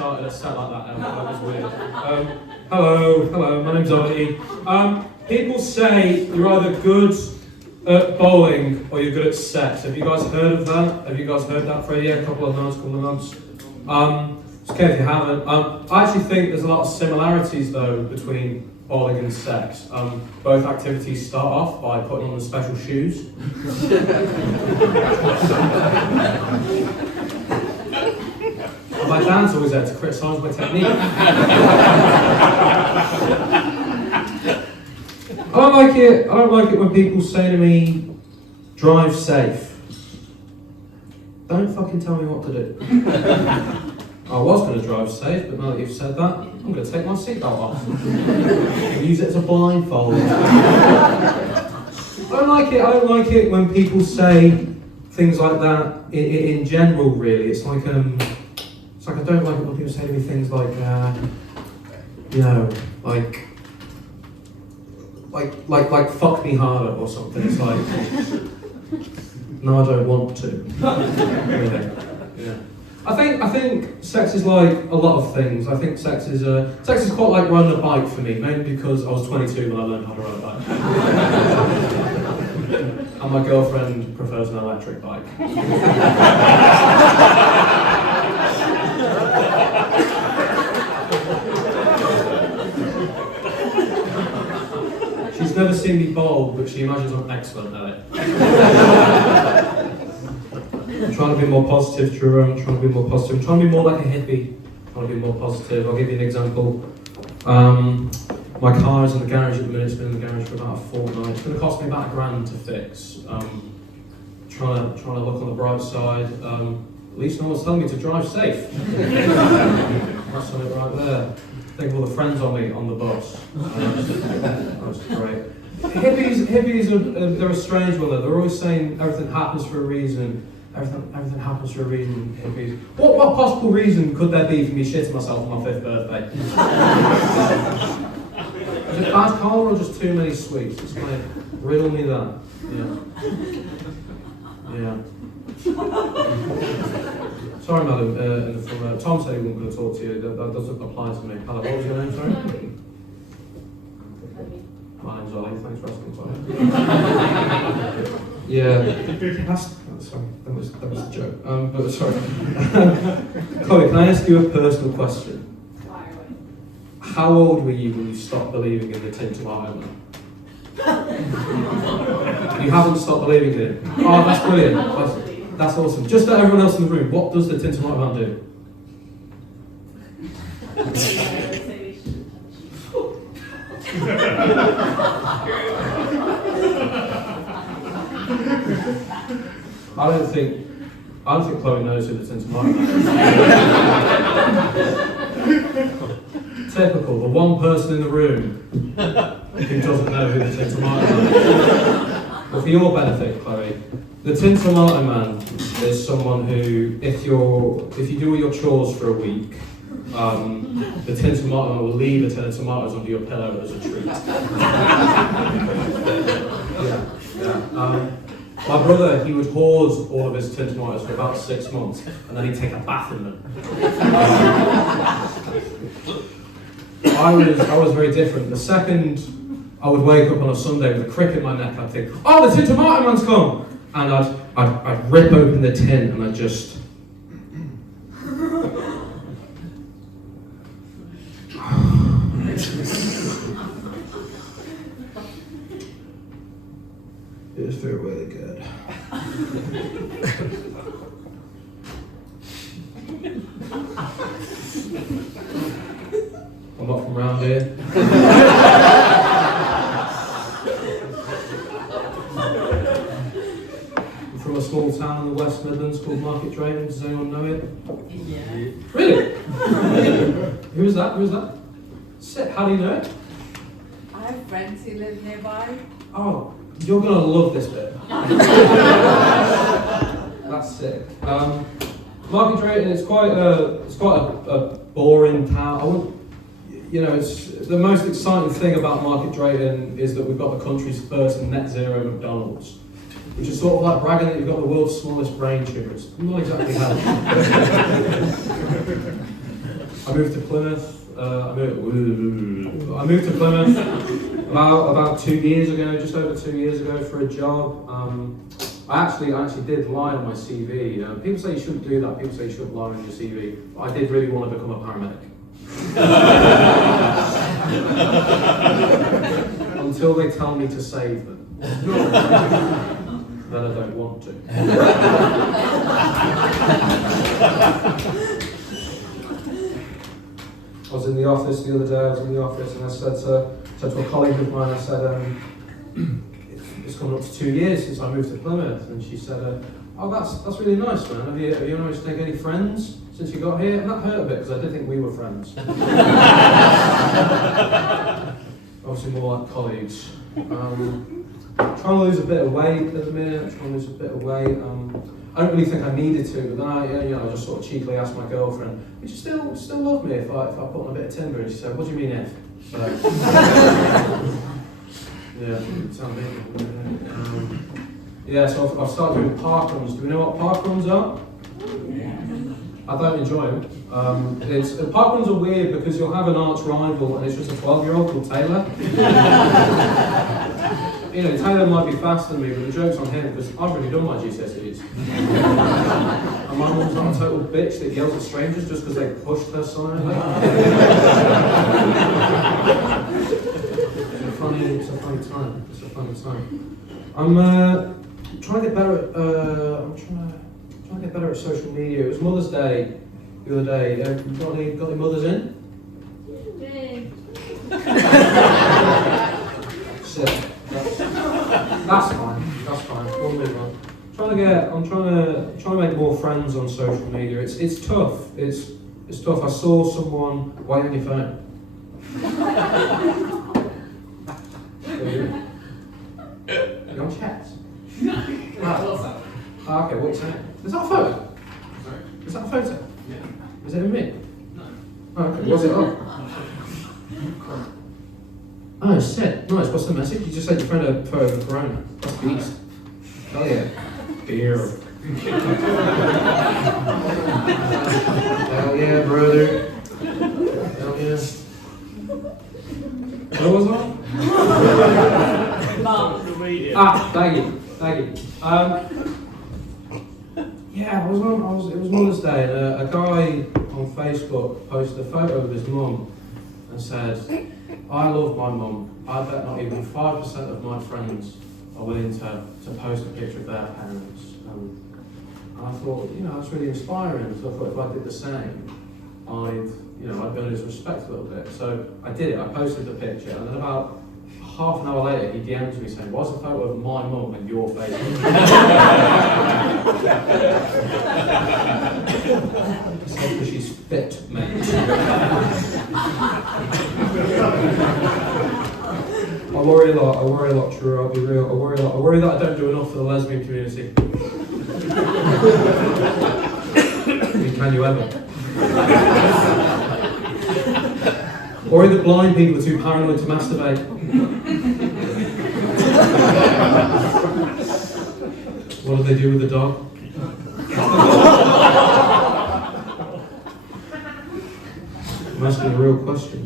started a set like that. That was weird. Hello, my name's Ollie. People say you're either good at bowling or you're good at sex. Have you guys heard of that? Have you guys heard that phrase? Yeah, a couple of nods, It's okay if you haven't. I actually think there's a lot of similarities though between bowling and sex. Both activities start off by putting on the special shoes. My dad's always there to criticise my technique. I don't like it when people say to me, drive safe. Don't fucking tell me what to do. I was going to drive safe, but now that you've said that, I'm going to take my seatbelt off and use it as a blindfold. I don't like it when people say things like that in general, really. It's like I don't like it when people say to me things like, like fuck me harder or something. It's like, no, I don't want to. Really. Yeah. I think sex is like a lot of things. I think sex is quite like riding a bike for me, mainly because I was 22 when I learned how to ride a bike. And my girlfriend prefers an electric bike. She's never seen me bowl, but she imagines I'm excellent at it. I'm trying to be more positive, Truro. I'm trying to be more positive. I'm trying to be more like a hippie. I'm trying to be more positive. I'll give you an example. My car is in the garage at the minute. It's been in the garage for about a fortnight. It's going to cost me about £1,000 to fix. Trying to look on the bright side. At least no one's telling me to drive safe. That's something right there. Think of all the friends on me on the bus. That's great. Hippies they're a strange one though. They're always saying everything happens for a reason. Everything happens for a reason, hippies. What possible reason could there be for me shitting myself on my 5th birthday? Is it bad karma or just too many sweets? It's like, riddle me that. Yeah. Sorry, madam. Tom said he wasn't going to talk to you. That doesn't apply to me. Hello, what was your name, sorry? My name's Ollie. Thanks for asking. Sorry. Yeah. Sorry, that was a joke. But sorry. Chloe, can I ask you a personal question? How old were you when you stopped believing in the tin tomato man? You haven't stopped believing in it? Oh, that's brilliant. That's awesome. Just for everyone else in the room, what does the tin tomato man do? I don't think Chloe knows who the tin tomato man is. Typical, the one person in the room who doesn't know who the tin tomato man is. But for your benefit, Chloe, the tin tomato man is someone who, if you do all your chores for a week, the tin tomato man will leave a tin of tomatoes under your pillow as a treat. Yeah. My brother, he would hoard all of his tin tomatoes for about 6 months, and then he'd take a bath in them. I was very different. The second I would wake up on a Sunday with a crick in my neck, I'd think, oh, the tin tomato man's come! And I'd rip open the tin and I'd just... It just felt really good. I'm not from around here. I'm from a small town in the West Midlands called Market Drayton. Does anyone know it? Yeah. Really? Who is that? Sick. How do you know it? I have friends who live nearby. Oh, you're gonna love this bit. That's sick. Market Drayton is quite a boring town. It's the most exciting thing about Market Drayton is that we've got the country's first net zero McDonald's, which is sort of like bragging that you've got the world's smallest brain tumours. Not exactly how. I moved to Plymouth. I moved to Plymouth about 2 years ago, just over 2 years ago, for a job. I actually did lie on my CV. People say you shouldn't do that. People say you shouldn't lie on your CV. But I did really want to become a paramedic. Until they tell me to save them. Then I don't want to. I was in the office the other day, and I said to a colleague of mine, I said, it's coming up to 2 years since I moved to Plymouth, and she said, oh, that's really nice, man. Have you managed to make any friends since you got here? And that hurt a bit, because I did think we were friends. Obviously more like colleagues. Trying to lose a bit of weight at the minute, I don't really think I needed to, but then I just sort of cheekily asked my girlfriend, would you still love me if I put on a bit of timber? And she said, what do you mean if? So, so I've started doing parkruns. Do we know what parkruns are? I don't enjoy them. Parkruns are weird because you'll have an arch rival and it's just a 12-year-old called Taylor. Taylor might be faster than me, but the joke's on him because I've already done my GCSEs. And my mum's not a total bitch that yells at strangers just because they pushed her son over. It's a funny time. I'm trying to get better at trying to get better at social media. It was Mother's Day the other day. Got any mothers in? Shit. That's fine. We'll move on. I'm trying to make more friends on social media. It's tough. It's tough. I saw someone. Wait on your phone. You on chats? Okay, what are you saying? Is that a photo? Sorry? Is that a photo? Yeah. Is it of me? No. Oh, okay. What's it of? Oh, shit. Nice. What's the message? You just said your friend a photo of Corona. That's beast. Hell yeah. Beer. Hell yeah, brother. Hell yeah. What was that? Thank you. It was Mother's Day, and a guy on Facebook posted a photo of his mum and said, I love my mum. I bet not even 5% of my friends are willing to post a picture of their parents. And I thought, that's really inspiring. So I thought if I did the same, I'd earn his respect a little bit. So I did it. I posted the picture, and then about half an hour later, he DMs me saying, what's a photo of my mum and your face? Because she's fit, mate. I worry a lot, Truro, I'll be real. I worry a lot. I worry that I don't do enough for the lesbian community. I mean, can you ever? Worry that blind people are too paranoid to masturbate. What do they do with the dog? I'm asking a real question.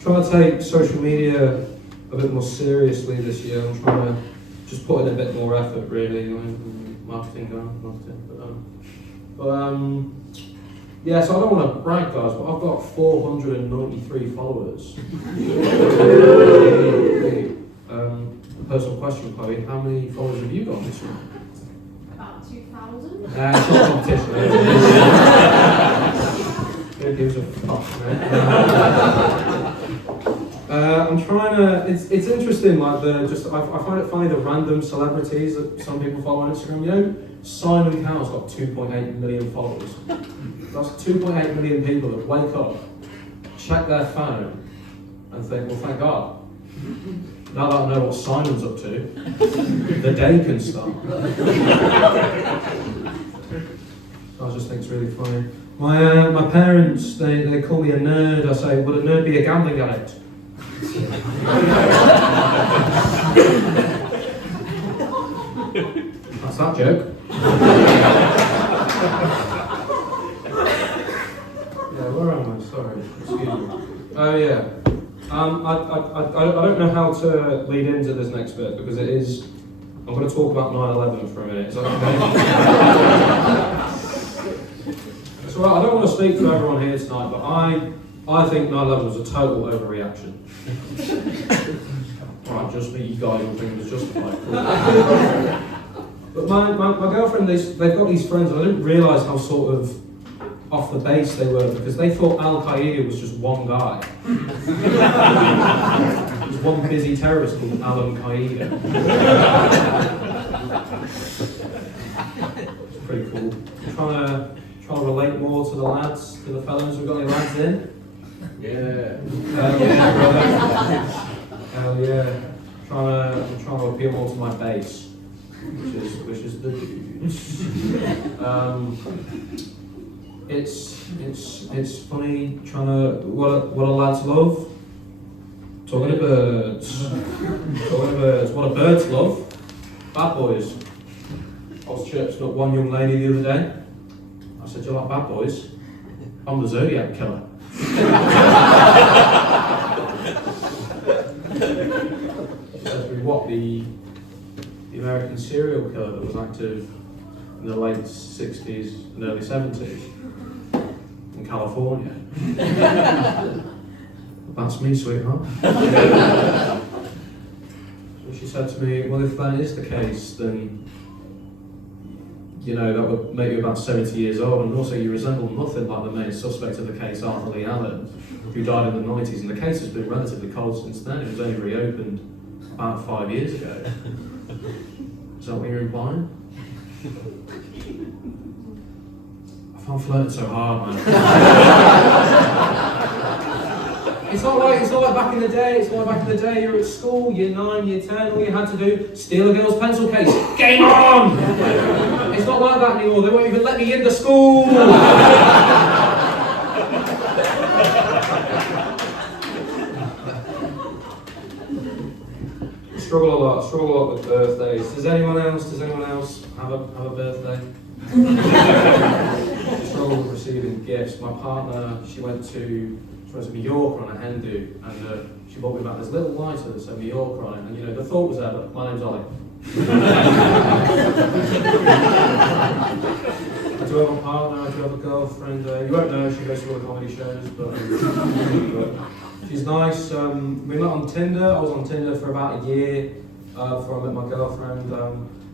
Trying to take social media a bit more seriously this year. I'm trying to just put in a bit more effort, really. Marketing. So I don't want to brag, guys, but I've got 493 followers. Personal question, Chloe. How many followers have you got this year? About 2,000. It's not competition. Who gives a fuck, man? I'm trying to. It's interesting. Like I find it funny the random celebrities that some people follow on Instagram. Simon Cowell's got 2.8 million followers. That's 2.8 million people that wake up, check their phone, and think, well, thank God. Now that I know what Simon's up to, the day can start. I just think it's really funny. My parents, they call me a nerd. I say, would a nerd be a gambling addict? That's that joke. don't know how to lead into this next bit because it is. I'm going to talk about 9/11 for a minute. Is that okay? So I don't want to speak for everyone here tonight, but I think 9/11 was a total overreaction. Right, just me, you guys all think it was justified. But my girlfriend, they've got these friends, and I didn't realise how sort of off the base they were because they thought Al Qaeda was just one guy. It was one busy terrorist called Al Qaeda. It's pretty cool. I'm trying to relate more to the lads, to the fellas. We've got any lads in? Yeah. Hell yeah, brother. Hell yeah. I'm trying to appeal more to my base, which is the dudes. It's funny trying to what do lads love? Talking to birds. Talking to birds. What do birds love? Bad boys. I was chirping up one young lady the other day. I said, "Do you like bad boys?" "I'm the Zodiac killer." She said to me, "What, the American serial killer that was active in the late 60s and early 70s in California?" "That's me, sweetheart." So she said to me, "Well, if that is the case, then that would make you about 70 years old, and also you resemble nothing like the main suspect of the case, Arthur Lee Allen, who died in the 90s, and the case has been relatively cold since then. It was only reopened about 5 years ago." Is that what you're implying? I'm flirting so hard, man. It's not like back in the day. It's not like back in the day. You're at school, year 9, year 10. All you had to do, steal a girl's pencil case. Game on! It's not like that anymore. They won't even let me into school. Struggle a lot with birthdays. Does anyone else have a birthday? Struggle with receiving gifts. My partner, she went to Mallorca on a hen do, and she bought me back this little lighter that said Mallorca on it, and the thought was there, but my name's Ollie. I do have a partner, I do have a girlfriend. You won't know, she goes to all the comedy shows, but she's nice. We met on Tinder. I was on Tinder for about a year before I met my girlfriend.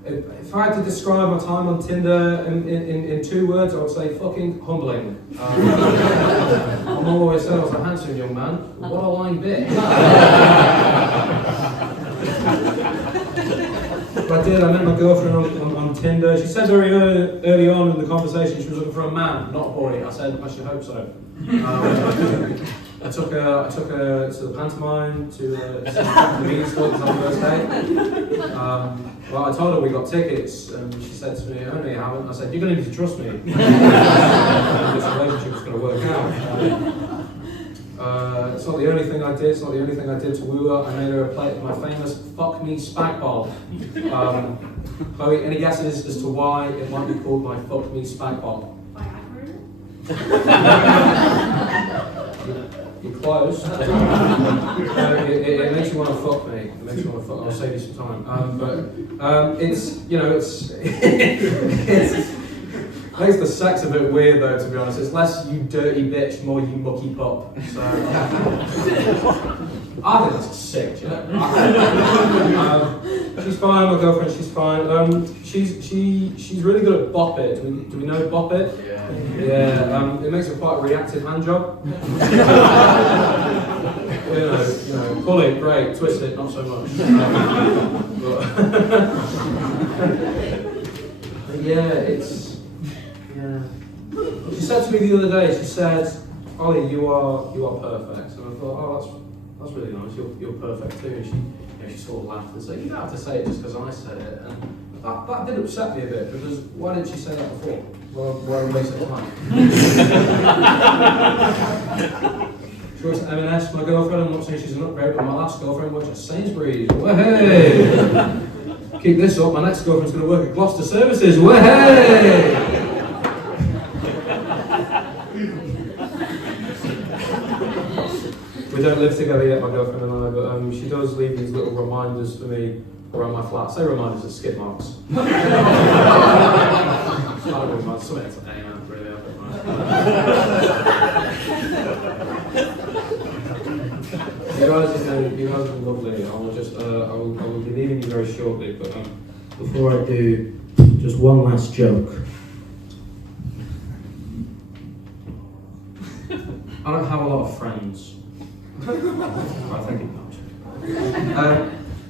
If I had to describe my time on Tinder in 2 words, I would say fucking humbling. My mum always said I was a handsome young man. What a lying bitch. But I did. I met my girlfriend on Tinder. She said very early on in the conversation she was looking for a man, not a boy. I said I should hope so. I took her to the pantomime, to the meeting school on the first day. Well, I told her we got tickets, and she said to me, "Oh no, you haven't." I said, "You're going to need to trust me. This relationship's going to work out." It's not the only thing I did. It's not the only thing I did to woo her. I made her a plate of my famous "fuck me" spag bol. Chloe, any guesses as to why it might be called my "fuck me" spag bol? By acronym? You're close. It makes you want to fuck me. It makes you want to fuck. I'll save you some time. But it's makes the sex a bit weird though, to be honest. It's less "you dirty bitch," more "you mucky pup." So I think that's a sick joke. She's fine. My girlfriend, she's fine. She's really good at bop it. Do we know bop it? Yeah. It makes her quite a reactive hand job. Pull it, great. Twist it, not so much. But she said to me the other day. She said, "Ollie, you are perfect." And I thought, "Oh, that's really nice. You're perfect too." And she sort of laughed and said, "You don't have to say it just because I said it." And that did upset me a bit because why didn't she say that before? Well, we're wasting time. She works at M&S, my girlfriend. I'm not saying she's an upgrade, but my last girlfriend worked at Sainsbury's. Way! Keep this up. My next girlfriend's going to work at Gloucester Services. Way! we don't live together yet, my girlfriend and I, but she does leave these little reminders for me around my flat. I say reminders as skip marks. I don't really mind. Something that's like, amen, really, I don't mind. You guys are lovely. I will be leaving you very shortly, but before I do, just one last joke. I don't have a lot of friends. I think I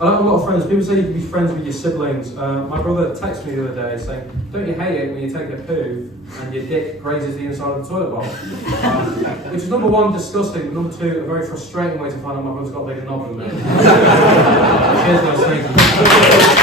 don't have a lot of friends. People say you can be friends with your siblings. My brother texted me the other day saying, "Don't you hate it when you take a poo and your dick grazes the inside of the toilet bowl?" Which is number one, disgusting, but number two, a very frustrating way to find out my brother's got a bigger knob than me. Cheers guys, thank you.